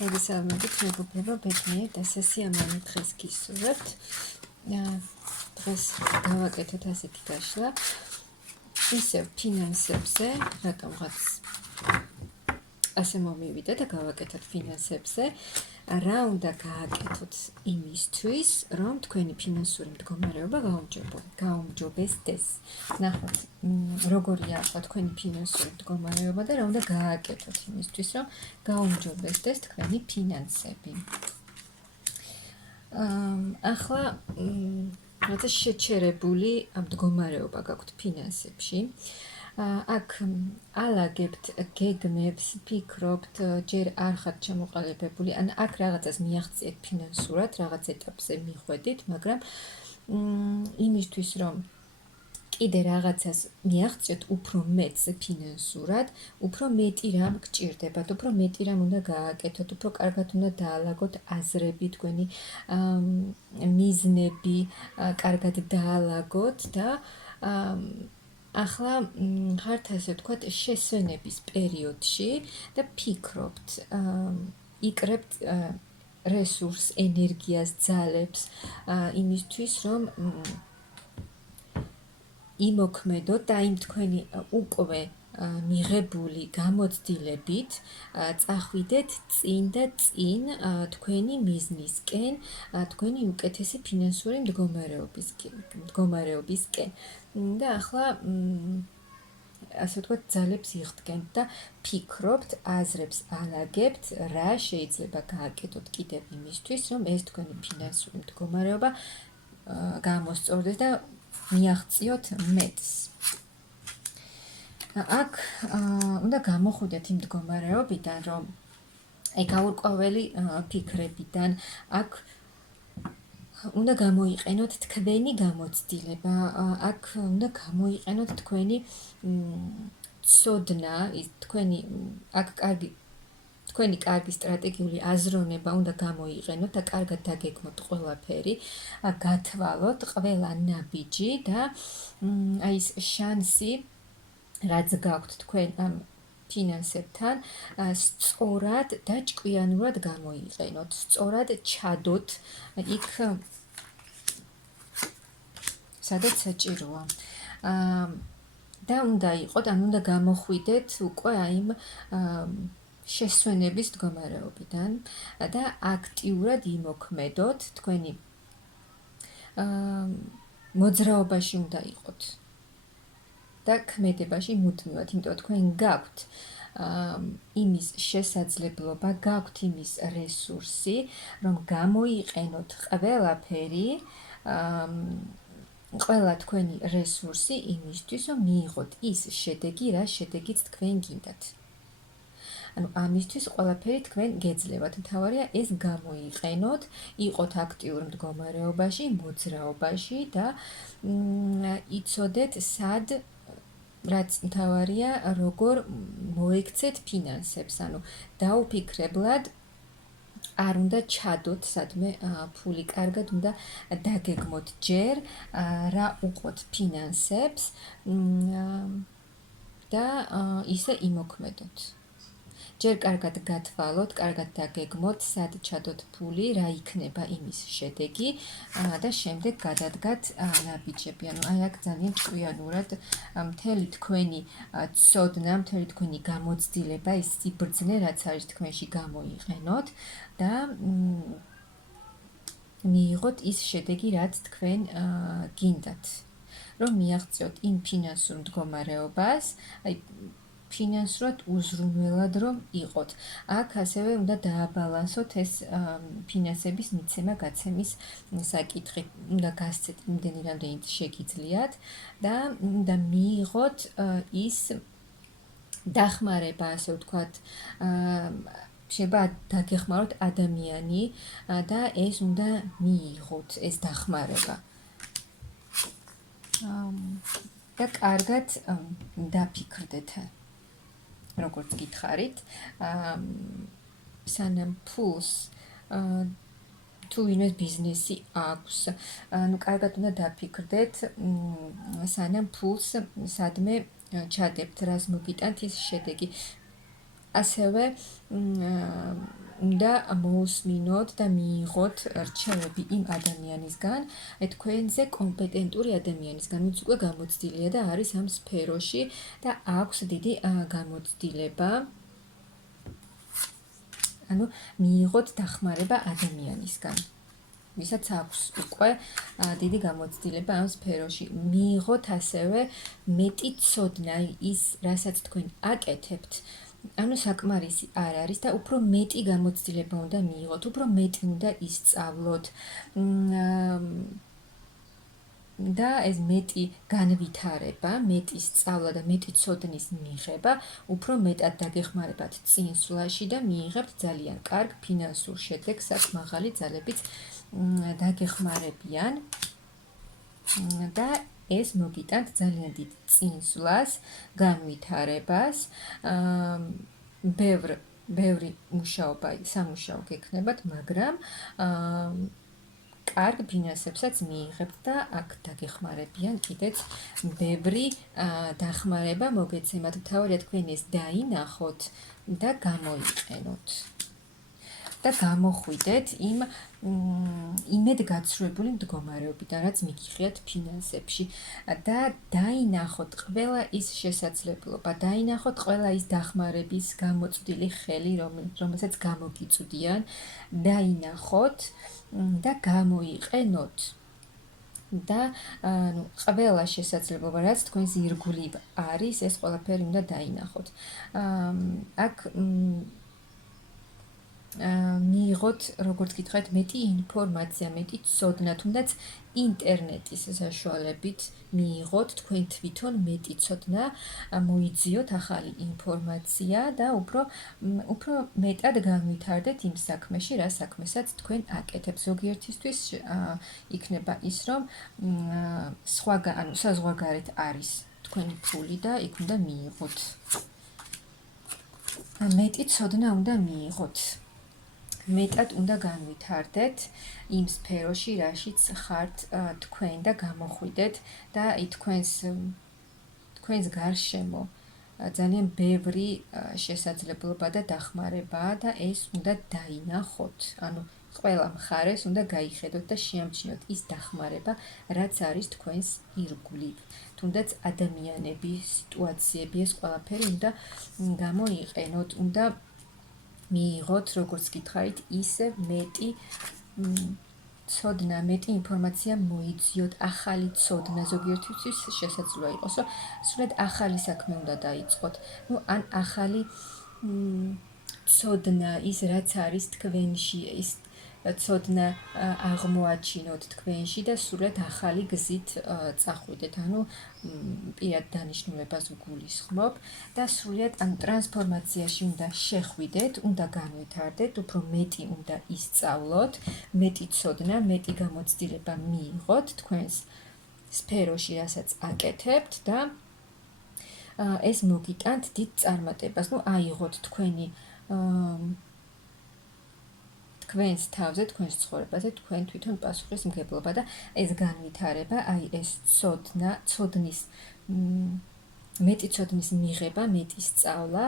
მოგესალმებით, მეგობრებო, ბედნიერ დასასიამოვნო დღეს გისურვებთ. დღეს გავაკეთოთ ასეთი გაშლა. ისევ ფინანსებზე, რატომღაც ასე მომივიდა და გავაკეთოთ ფინანსებზე. რა უნდა გააკეთოთ იმისთვის, რომ თქვენი ფინანსური მდგომარეობა გაუმჯობესდეს. ნახოთ, როგორია თქვენი ფინანსური მდგომარეობა და რა უნდა გააკეთოთ იმისთვის, რომ გაუმჯობესდეს თქვენი ფინანსები. ახლა რათა შეჩერებული მდგომარეობა გაქვთ ფინანსებში. აქ ალაგებთ გეგმებს, ფიქრობთ, ჯერ არ ხართ ჩამოყალიბებული, ან აქ რაღაცას მიაღწიეთ ფინანსურად, რაღაც ეტაპზე მიხვედით, მაგრამ იმისთვის, რომ კიდე რაღაცას მიაღწიოთ უფრო მეტს ფინანსურად, უფრო მეტი რამ გჭირდებათ, უფრო მეტი რამ უნდა გააკეთოთ, უფრო კარგად უნდა დაალაგოთ აზრები, თქვენი მიზნები, კარგად დაალაგოთ და ახლა ხართ ასე ვთქვათ შესვენების პერიოდში და ფიქრობთ, იკრებთ რესურს, ენერგიას, ძალებს იმისთვის, რომ იმოქმედოთ და იმ თქვენი უკვე მიღებული გამოცდილებით წახვიდეთ წინ და წინ თქვენი მიზნისკენ, თქვენი უკეთესი ფინანსური მდგომარეობისკენ. და ახლა ასე ვთქვათ ძალებს იღდგენთ და ფიქრობთ, აზრებს ალაგებთ, რა შეიძლება გააკეთოთ კიდევ იმისთვის, რომ ეს თქვენი ფინანსური მდგომარეობა გამოსწორდეს და მიაღწიოთ მეტს. აქ უნდა გამოხვიდეთ იმ მდგომარეობიდან, რომ გაურკვეველი ფიქრებიდან, აქ უნდა გამოიყენოთ თქვენი გამოცდილება, აქ უნდა გამოიყენოთ თქვენი ცოდნა, თქვენი კარგი სტრატეგიული აზროვნება უნდა გამოიყენოთ და კარგად დაგეგმოთ ყველაფერი, გათვალოთ ყველა ნაბიჯი და აი ეს შანსი, რაც გაქვთ თქვენ ამ ფინანსებთან, სწორად და ჭკვიანურად გამოიყენოთ, სწორად ჩადოთ იქ, სადაც საჭიროა. და უნდა იყოთ, ან უნდა გამოხვიდეთ უკვე აი იმ შესვენების მდგომარეობიდან და აქტიურად იმოქმედოთ, თქვენი მოძრაობაში უნდა იყოთ და ქმედებაში მუდმივად, იმიტომ თქვენ გაქვთ იმის შესაძლებლობა, გაქვთ იმის რესურსი, რომ გამოიყენოთ ყველაფერი, ყველა თქვენი რესურსი იმისთვის, რომ მიიღოთ ის შედეგი, რა შედეგიც თქვენ გინდათ. ანუ ამისთვის ყველაფერი თქვენ გეძლევათ. მთავარია ეს გამოიყენოთ, იყოთ აქტიურ მდგომარეობაში, მოძრაობაში და იცოდეთ სად, რაც მთავარია, როგორ მოექცეთ ფინანსებს, ანუ დაუფიქრებლად არ უნდა ჩადოთ სადმე ფული, კარგად უნდა დაგეგმოთ ჯერ რა უყოთ ფინანსებს და ისე იმოქმედოთ. ჯერ კარგად გათვალოთ, კარგად დაგეგმოთ, სად ჩადოთ ფული, რა იქნება იმის შედეგი და შემდეგ გადადგათ ნაბიჯები. ანუ აი აქ ძალიან ჭკვიანურად მთელი თქვენი ცოდნა, მთელი თქვენი გამოცდილება, ის სიბრძნე, რაც არის თქვენში, გამოიყენოთ და მიიღოთ ის შედეგი, რაც თქვენ გინდათ. რომ მიაღწიოთ იმ ფინანსურ მდგომარეობას, აი ფინანსურად უზრუნველად რომ იყოთ. აქ ასევე უნდა დააბალანსოთ ეს ფინანსების მიცემა-გაცემის საკითხი. უნდა გასცეთ იმდენი, რამდენიც შეგიძლიათ და უნდა მიიღოთ ის დახმარება, ასე ვთქვათ, შეიძლება დაგეხმაროთ ადამიანი და ეს უნდა მიიღოთ, ეს დახმარება. და კარგად დაფიქრდეთ. როგორც გითხარით, სანამ ფულს თუ ვინმეს ბიზნესი აქვს, ანუ კარგად უნდა დაფიქრდეთ, სანამ ფულს სადმე ჩადებთ, რას მოგიტანთ ის შედეგი. ასევე უნდა მოусმინოთ და მიიღოთ რჩევები იმ ადამიანისგან, თქვენზე კომპეტენტური ადამიანისგან, ვინც უკვე გამოცდილია და არის ამ სფეროში და აქვს დიდი გამოცდილება. ანუ მიიღოთ დახმარება ადამიანისგან, ვისაც აქვს უკვე დიდი გამოცდილება ამ სფეროში. მიიღოთ ასევე მეტი ცოდნა ის, რასაც თქვენ აკეთებთ, ანუ საკმარისი არ არის და უფრო მეტი გამოცდილება უნდა მიიღოთ, უფრო მეტი უნდა ისწავლოთ. და ეს მეტი განვითარება, მეტი სწავლა და მეტი ცოდნის მიღება, უფრო მეტად დაგეხმარებათ წინსვლაში და მიიღებთ ძალიან კარგ ფინანსურ შედეგს, აქ მაღალი ძალებიც დაგეხმარებიან და ეს მოგიტანთ ძალიან დიდ წინსვლას, განვითარებას, ბევრი მუშაობა, სამუშაო გექნებათ, მაგრამ კარგ ფინანსებსაც მიიღებთ და აქ დაგეხმარებიან კიდეც ბევრი დახმარება მოგეცემათ. თავარია თქვენ ეს დაინახოთ და გამოიყენოთ. და გამოხვიდეთ იმ იმედგაცრუებული მდგომარეობიდან, რაც მიგიხიათ ფინანსებში და დაინახოთ ყველა ის შესაძლებლობა, დაინახოთ ყველა ის დახმარების გამოწვდილი ხელი, რომელსაც გამოგიწვდიან, დაინახოთ და გამოიყენოთ და ყველა შესაძლებლობა, რაც თქვენს ირგვლივ არის, ეს ყველაფერი უნდა დაინახოთ. აქ მიიღოთ, როგორც გითხარით, მეტი ინფორმაცია, მეტი ცოდნა, თუნდაც ინტერნეტის საშუალებით მიიღოთ თქვენ თვითონ მეტი ცოდნა, მოიძიოთ ახალი ინფორმაცია და უფრო მეტად განვითარდეთ იმ საქმეში, რა საქმესაც თქვენ აკეთებთ. ზოგიერთისთვის იქნება ის, რომ საზღვარგარეთ არის თქვენი ფული და იქ უნდა მიიღოთ. მეტი ცოდნა უნდა მიიღოთ. მეტად უნდა განვითარდეთ იმ სფეროში, რაშიც ხართ თქვენ და გამოხვიდეთ და თქვენს გარშემო ძალიან ბევრი შესაძლებლობა და დახმარებაა და ეს უნდა დაინახოთ. ანუ ყველა მხარეს უნდა გაიხედოთ და შეამჩნიოთ ის დახმარება, რაც არის თქვენს ირგვლივ. თუნდაც ადამიანების სიტუაციები, ეს ყველაფერი უნდა გამოიყენოთ, უნდა მიიღოთ, როგორც გითხარით, ისე მეტი ცოდნა, მეტი ინფორმაცია მოიძიოთ, ახალი ცოდნა, ზოგიერთისთვის შესაძლოა იყოს, რომ სულად ახალი საქმე უნდა დაიწყოთ. ან ახალი ცოდნა, ის რაც არის თქვენში, ის ცოდნა აღმოაჩინოთ თქვენში და სულად ახალი გზით წახვიდეთ. ანუ პირად დანიშნულებას ვგულისხმობ და სულად ტრანსფორმაციაში უნდა შეხვიდეთ, უნდა განვითარდეთ, უფრო მეტი უნდა ისწავლოთ, მეტი ცოდნა, მეტი გამოცდილება მიიღოთ თქვენს სფეროში, რასაც აკეთებთ და ეს მოგიტანთ დიდ წარმატებას. აიღოთ თქვენს თავზე, თქვენს ცხოვრებაზე, თქვენ თვითონ პასუხისმგებლობა და ეს განვითარება, ეს მეტი ცოდნის მიღება, მეტი სწავლა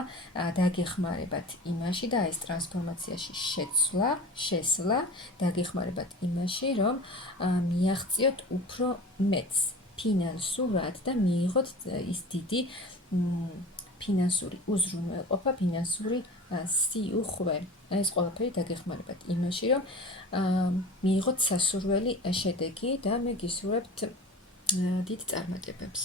დაგეხმარებათ იმაში და ეს ტრანსფორმაციაში შესვლა დაგეხმარებათ იმაში, რომ მიაღწიოთ უფრო მეტს ფინანსურად და მიიღოთ ის დიდი ფინანსური უზრუნველყოფა, ფინანსური სიუხვე. ეს ყველაფერი დაგეხმარებათ იმაში, რომ მიიღოთ სასურველი შედეგი და მე გისურვებთ დიდ წარმატებებს.